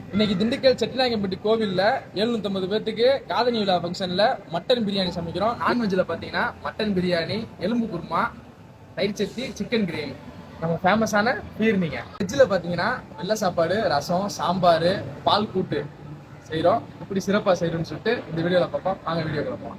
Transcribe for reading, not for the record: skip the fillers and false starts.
இன்னைக்கு திண்டுக்கல் செட்டிநாயக்கம்பட்டி கோவில்ல 750 பேத்துக்கு காதணி விழா ஃபங்க்ஷன்ல மட்டன் பிரியாணி சமைக்கிறோம். நான்வெஜ்ல பாத்தீங்கன்னா மட்டன் பிரியாணி, எலும்பு குருமா, தயிர் சட்னி, சிக்கன் கிரேவி, நம்ம ஃபேமஸான பீர்னிங்க. வெஜ்ல பாத்தீங்கன்னா வெள்ளை சாப்பாடு, ரசம், சாம்பார், பால் கூட்டு செய்யறோம். இப்படி சிறப்பா செய்யறோம்னு சொல்லிட்டு இந்த வீடியோல பார்ப்போம். வாங்க வீடியோ பார்ப்போம்.